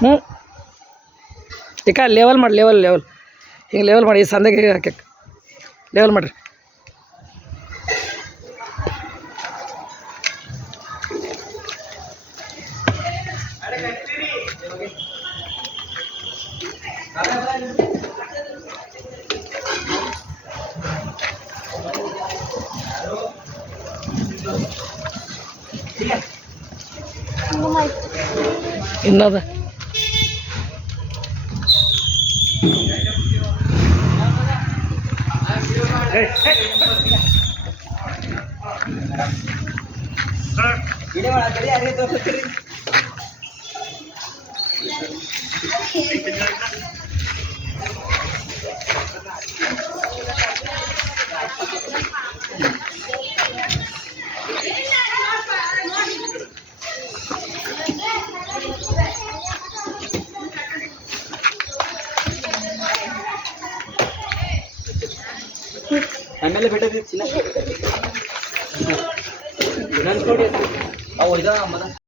ಹ್ಞೂ ಈಗ ಲೆವೆಲ್ ಮಾಡಿ ಲೆವೆಲ್ ಹಿಂಗೆ ಲೆವೆಲ್ ಮಾಡಿ ಈ ಸಂದಾಗೆ ಹಾಕಕ್ಕೆ ಲೆವೆಲ್ ಮಾಡಿರಿ. ಇನ್ನದ ಆಮೇಲೆ ಬಿಟ್ಟದಿ ಚಿನ್ನ ಅವು ಇದ